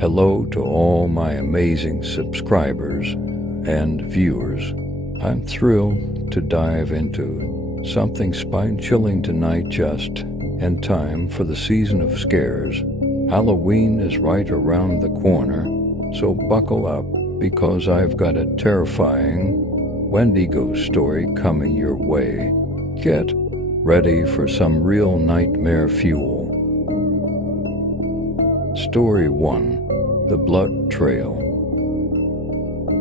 Hello to all my amazing subscribers and viewers. I'm thrilled to dive into something spine-chilling tonight, just in time for the season of scares. Halloween is right around the corner, so buckle up because I've got a terrifying wendigo story coming your way. Get ready for some real nightmare fuel. Story 1. The Blood Trail.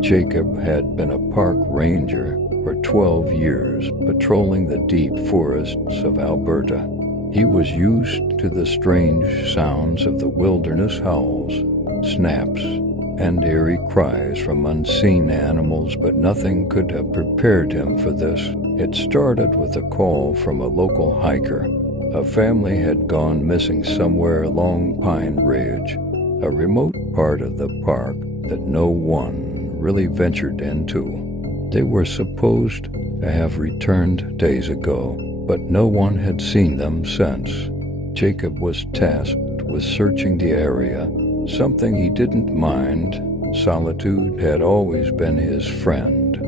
Jacob had been a park ranger for 12 years, patrolling the deep forests of Alberta. He was used to the strange sounds of the wilderness howls, snaps, and eerie cries from unseen animals, but nothing could have prepared him for this. It started with a call from a local hiker. A family had gone missing somewhere along Pine Ridge, a remote part of the park that no one really ventured into. They were supposed to have returned days ago, but no one had seen them since. Jacob was tasked with searching the area, something he didn't mind. Solitude had always been his friend.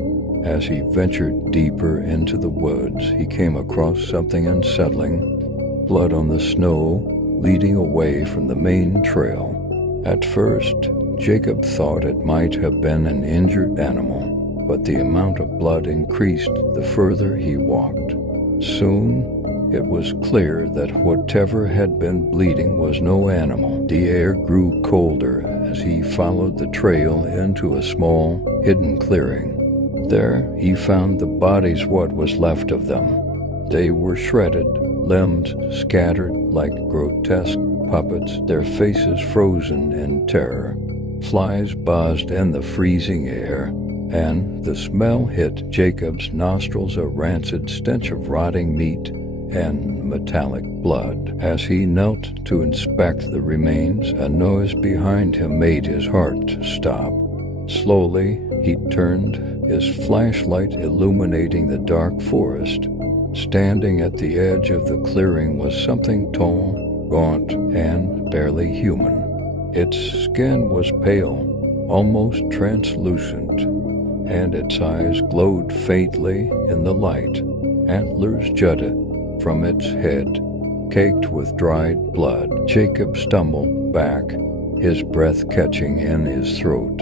As he ventured deeper into the woods, he came across something unsettling: blood on the snow leading away from the main trail. At first, Jacob thought it might have been an injured animal, but the amount of blood increased the further he walked. Soon, it was clear that whatever had been bleeding was no animal. The air grew colder as he followed the trail into a small, hidden clearing. There, he found the bodies, what was left of them. They were shredded, limbs scattered like grotesque puppets, their faces frozen in terror. Flies buzzed in the freezing air, and the smell hit Jacob's nostrils, a rancid stench of rotting meat and metallic blood. As he knelt to inspect the remains, a noise behind him made his heart stop. Slowly, he turned, his flashlight illuminating the dark forest. Standing at the edge of the clearing was something tall, gaunt, and barely human. Its skin was pale, almost translucent, and its eyes glowed faintly in the light. Antlers jutted from its head, caked with dried blood. Jacob stumbled back, his breath catching in his throat.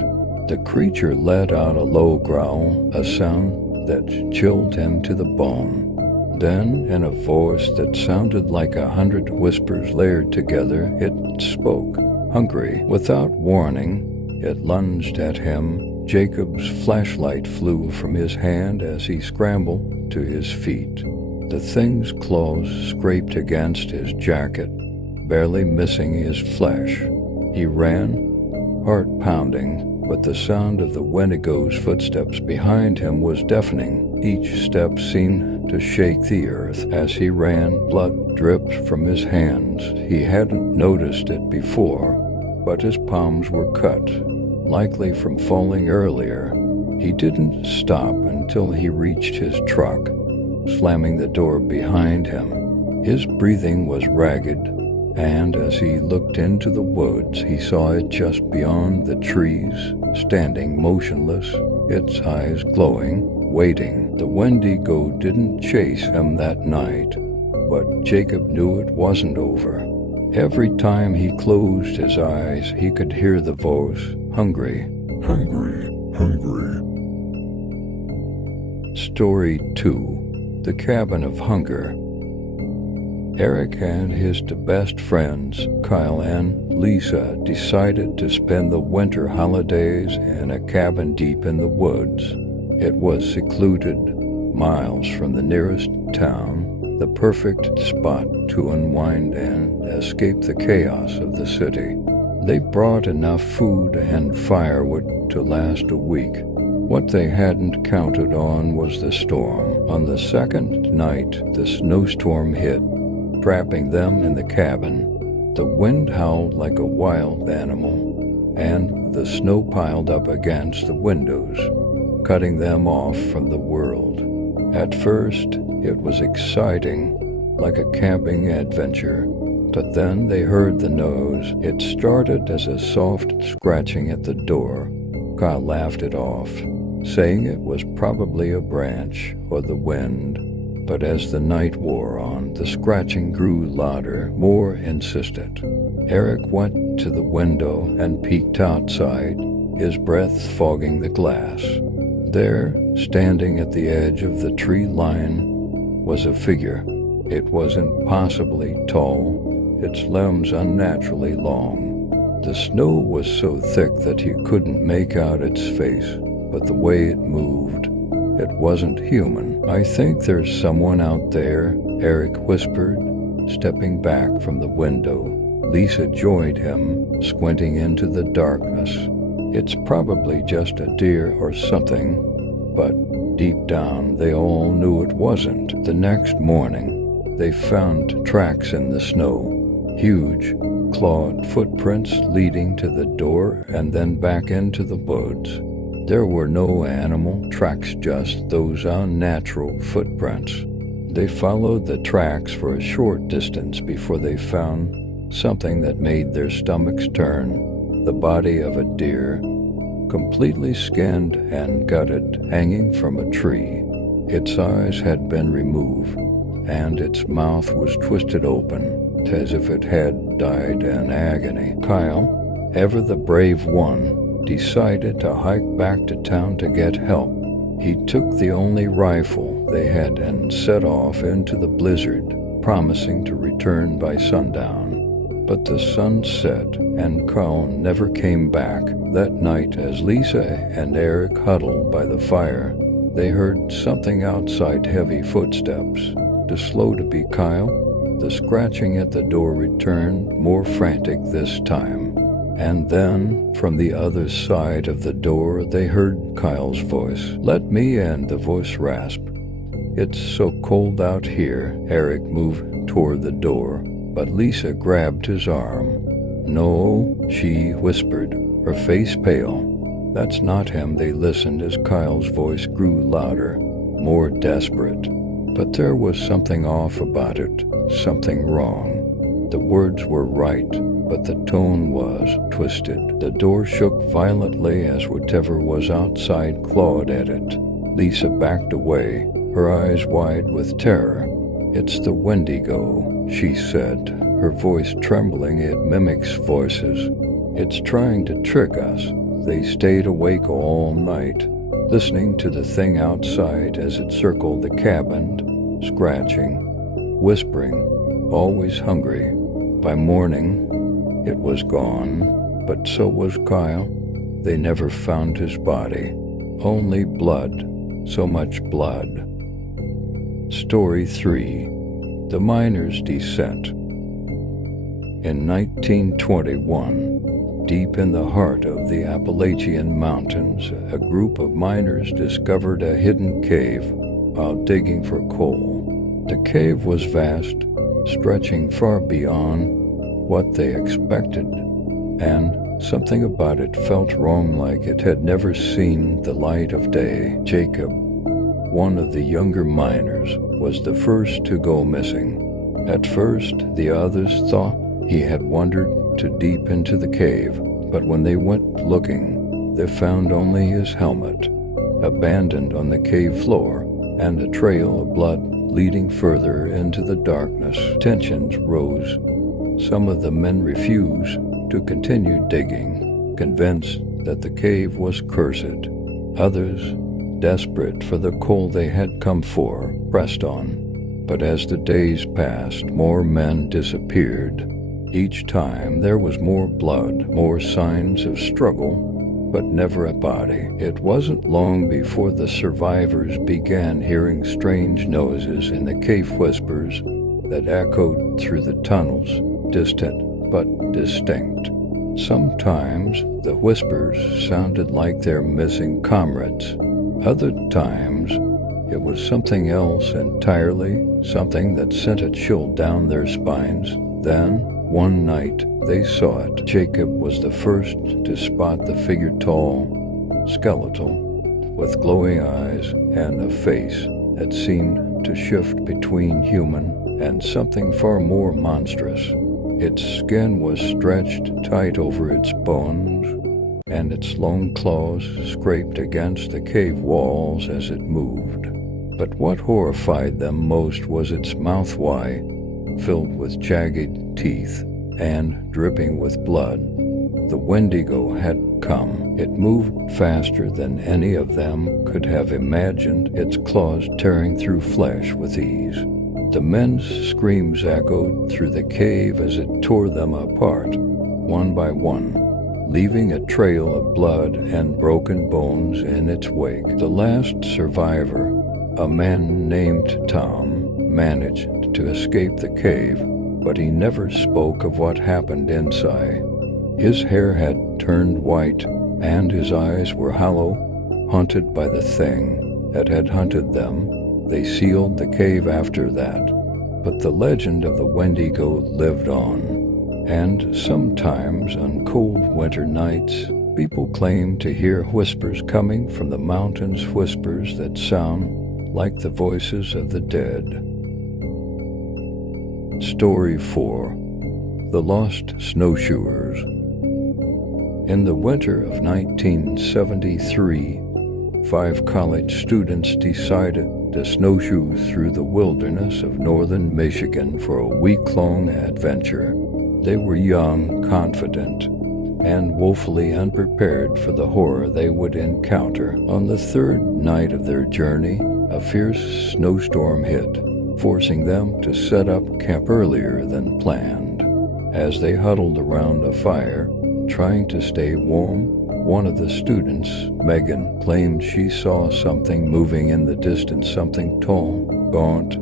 The creature let out a low growl, a sound that chilled him to the bone. Then, in a voice that sounded like 100 whispers layered together, it spoke. Hungry. Without warning, it lunged at him. Jacob's flashlight flew from his hand as he scrambled to his feet. The thing's claws scraped against his jacket, barely missing his flesh. He ran, heart pounding, but the sound of the wendigo's footsteps behind him was deafening. Each step seemed to shake the earth. As he ran, blood dripped from his hands. He hadn't noticed it before, but his palms were cut, likely from falling earlier. He didn't stop until he reached his truck, slamming the door behind him. His breathing was ragged, and as he looked into the woods, he saw it just beyond the trees, standing motionless, its eyes glowing, waiting. The wendigo didn't chase him that night, but Jacob knew it wasn't over. Every time he closed his eyes, he could hear the voice, hungry, hungry, hungry. Story 2. The Cabin of Hunger. Eric and his two best friends, Kyle and Lisa, decided to spend the winter holidays in a cabin deep in the woods. It was secluded, miles from the nearest town, the perfect spot to unwind and escape the chaos of the city. They brought enough food and firewood to last a week. What they hadn't counted on was the storm. On the second night, the snowstorm hit, trapping them in the cabin. The wind howled like a wild animal, and the snow piled up against the windows, cutting them off from the world. At first, it was exciting, like a camping adventure. But then they heard the noise. It started as a soft scratching at the door. Kyle laughed it off, saying it was probably a branch or the wind. But as the night wore on, the scratching grew louder, more insistent. Eric went to the window and peeked outside, his breath fogging the glass. There, standing at the edge of the tree line, was a figure. It was impossibly tall, its limbs unnaturally long. The snow was so thick that he couldn't make out its face, but the way it moved, it wasn't human. "I think there's someone out there," Eric whispered, stepping back from the window. Lisa joined him, squinting into the darkness. "It's probably just a deer or something," but deep down they all knew it wasn't. The next morning, they found tracks in the snow, huge, clawed footprints leading to the door and then back into the woods. There were no animal tracks, just those unnatural footprints. They followed the tracks for a short distance before they found something that made their stomachs turn: the body of a deer, completely skinned and gutted, hanging from a tree. Its eyes had been removed, and its mouth was twisted open, as if it had died in agony. Kyle, ever the brave one, decided to hike back to town to get help. He took the only rifle they had and set off into the blizzard, promising to return by sundown. But the sun set, and Kyle never came back. That night, as Lisa and Eric huddled by the fire, they heard something outside, heavy footsteps. Too slow to be Kyle, the scratching at the door returned, more frantic this time. And then, from the other side of the door, they heard Kyle's voice. "Let me in," the voice rasped. "It's so cold out here." Eric moved toward the door, but Lisa grabbed his arm. "No," she whispered, her face pale. "That's not him." They listened as Kyle's voice grew louder, more desperate. But there was something off about it, something wrong. The words were right, but the tone was twisted. The door shook violently as whatever was outside clawed at it. Lisa backed away, her eyes wide with terror. "It's the wendigo," she said, her voice trembling. "It mimics voices. It's trying to trick us." They stayed awake all night, listening to the thing outside as it circled the cabin, scratching, whispering, always hungry. By morning, it was gone, but so was Kyle. They never found his body. Only blood, so much blood. Story 3. The Miner's Descent. In 1921, deep in the heart of the Appalachian Mountains, a group of miners discovered a hidden cave while digging for coal. The cave was vast, stretching far beyond what they expected, and something about it felt wrong, like it had never seen the light of day. Jacob, one of the younger miners, was the first to go missing. At first, the others thought he had wandered too deep into the cave, but when they went looking, they found only his helmet, abandoned on the cave floor, and a trail of blood leading further into the darkness. Tensions rose. Some of the men refused to continue digging, convinced that the cave was cursed. Others, desperate for the coal they had come for, pressed on. But as the days passed, more men disappeared. Each time there was more blood, more signs of struggle, but never a body. It wasn't long before the survivors began hearing strange noises in the cave, whispers that echoed through the tunnels, distant but distinct. Sometimes the whispers sounded like their missing comrades. Other times it was something else entirely, something that sent a chill down their spines. Then, one night, they saw it. Jacob was the first to spot the figure, tall, skeletal, with glowing eyes and a face that seemed to shift between human and something far more monstrous. Its skin was stretched tight over its bones, and its long claws scraped against the cave walls as it moved. But what horrified them most was its mouth wide, filled with jagged teeth and dripping with blood. The wendigo had come. It moved faster than any of them could have imagined, its claws tearing through flesh with ease. The men's screams echoed through the cave as it tore them apart, one by one, leaving a trail of blood and broken bones in its wake. The last survivor, a man named Tom, managed to escape the cave, but he never spoke of what happened inside. His hair had turned white, and his eyes were hollow, haunted by the thing that had hunted them. They sealed the cave after that, but the legend of the wendigo lived on. And sometimes on cold winter nights, people claim to hear whispers coming from the mountains, whispers that sound like the voices of the dead. Story 4. The Lost Snowshoers. In the winter of 1973, 5 college students decided to snowshoe through the wilderness of northern Michigan for a week-long adventure. They were young, confident, and woefully unprepared for the horror they would encounter. On the 3rd night of their journey, a fierce snowstorm hit, forcing them to set up camp earlier than planned. As they huddled around a fire, trying to stay warm, one of the students, Megan, claimed she saw something moving in the distance, something tall, gaunt,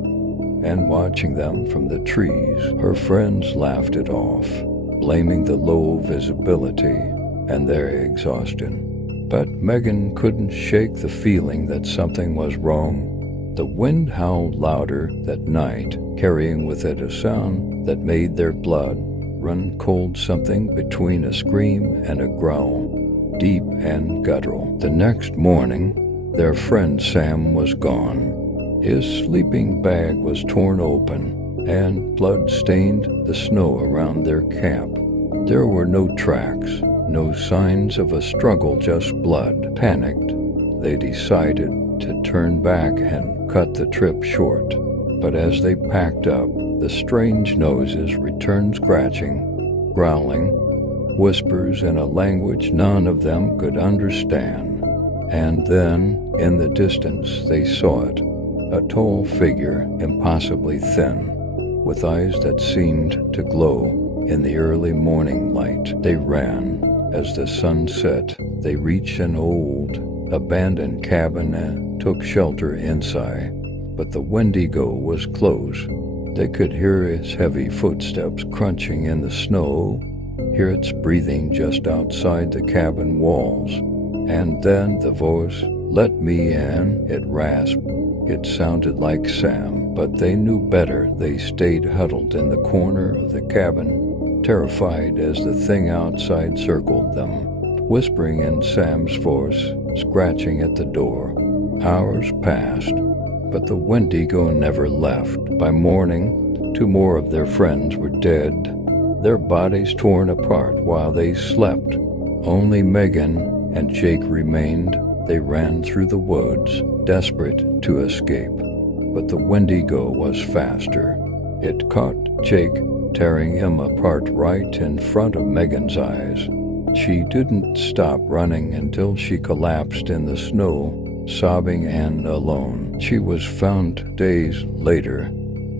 and watching them from the trees. Her friends laughed it off, blaming the low visibility and their exhaustion. But Megan couldn't shake the feeling that something was wrong. The wind howled louder that night, carrying with it a sound that made their blood run cold, something between a scream and a growl, deep and guttural. The next morning, their friend Sam was gone. His sleeping bag was torn open, and blood stained the snow around their camp. There were no tracks, no signs of a struggle, just blood. Panicked, they decided to turn back and cut the trip short. But as they packed up, the strange noises returned, scratching, growling, whispers in a language none of them could understand. And then, in the distance, they saw it, a tall figure, impossibly thin, with eyes that seemed to glow in the early morning light. They ran. As the sun set, they reached an old, abandoned cabin and took shelter inside. But the wendigo was close. They could hear its heavy footsteps crunching in the snow, hear its breathing just outside the cabin walls. And then the voice, "Let me in," it rasped. It sounded like Sam, but they knew better. They stayed huddled in the corner of the cabin, terrified as the thing outside circled them, whispering in Sam's voice, scratching at the door. Hours passed, but the wendigo never left. By morning, 2 more of their friends were dead, their bodies torn apart while they slept. Only Megan and Jake remained. They ran through the woods, desperate to escape. But the wendigo was faster. It caught Jake, tearing him apart right in front of Megan's eyes. She didn't stop running until she collapsed in the snow, sobbing and alone. She was found days later,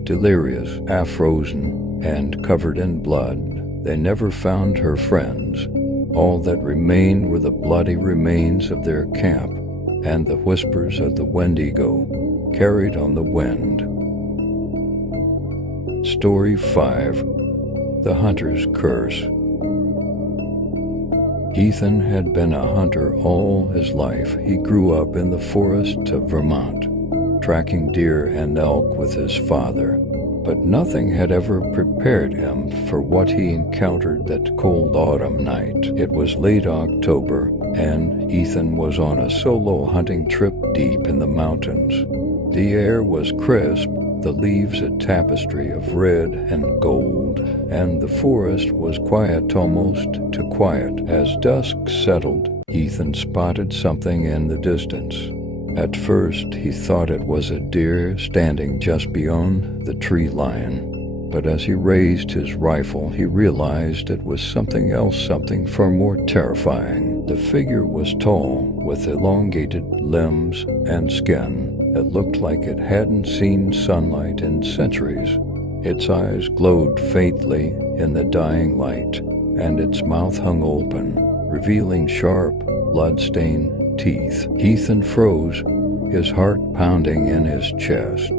delirious, half-frozen, and covered in blood. They never found her friends. All that remained were the bloody remains of their camp and the whispers of the wendigo carried on the wind. Story 5. The Hunter's Curse. Ethan had been a hunter all his life. He grew up in the forests of Vermont, tracking deer and elk with his father. But nothing had ever prepared him for what he encountered that cold autumn night. It was late October, and Ethan was on a solo hunting trip deep in the mountains. The air was crisp, the leaves a tapestry of red and gold, and the forest was quiet, almost too quiet. As dusk settled, Ethan spotted something in the distance. At first, he thought it was a deer standing just beyond the tree line. But as he raised his rifle, he realized it was something else, something far more terrifying. The figure was tall, with elongated limbs and skin. It looked like it hadn't seen sunlight in centuries. Its eyes glowed faintly in the dying light, and its mouth hung open, revealing sharp, blood-stained teeth. Ethan froze, his heart pounding in his chest.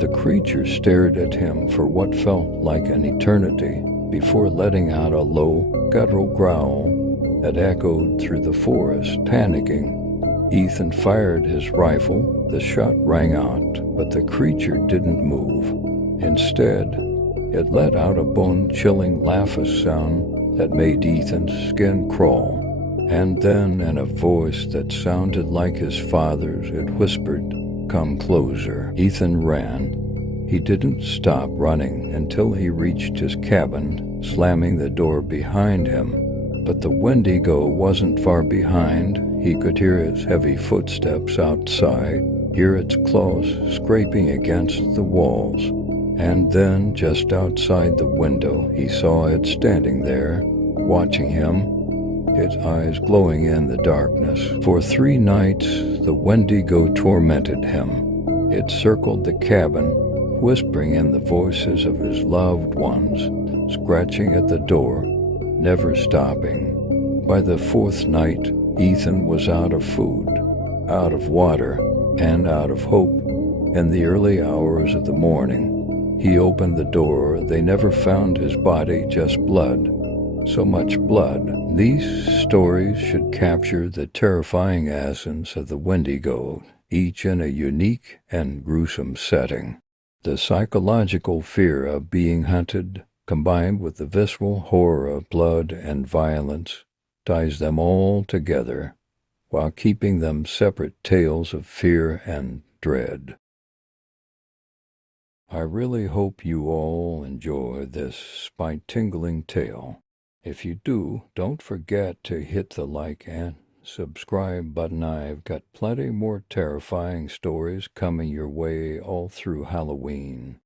The creature stared at him for what felt like an eternity before letting out a low, guttural growl that echoed through the forest. Panicking, Ethan fired his rifle. The shot rang out, but the creature didn't move. Instead, it let out a bone-chilling laugh sound that made Ethan's skin crawl. And then, in a voice that sounded like his father's, it whispered, "Come closer." Ethan ran. He didn't stop running until he reached his cabin, slamming the door behind him. But the wendigo wasn't far behind. He could hear its heavy footsteps outside, hear its claws scraping against the walls. And then, just outside the window, he saw it standing there, watching him, its eyes glowing in the darkness. For 3 nights, the wendigo tormented him. It circled the cabin, whispering in the voices of his loved ones, scratching at the door, never stopping. By the 4th night, Ethan was out of food, out of water, and out of hope. In the early hours of the morning, he opened the door. They never found his body, just blood. So much blood. These stories should capture the terrifying essence of the wendigo, each in a unique and gruesome setting. The psychological fear of being hunted, combined with the visceral horror of blood and violence, ties them all together, while keeping them separate tales of fear and dread. I really hope you all enjoy this spine-tingling tale. If you do, don't forget to hit the like and subscribe button. I've got plenty more terrifying stories coming your way all through Halloween.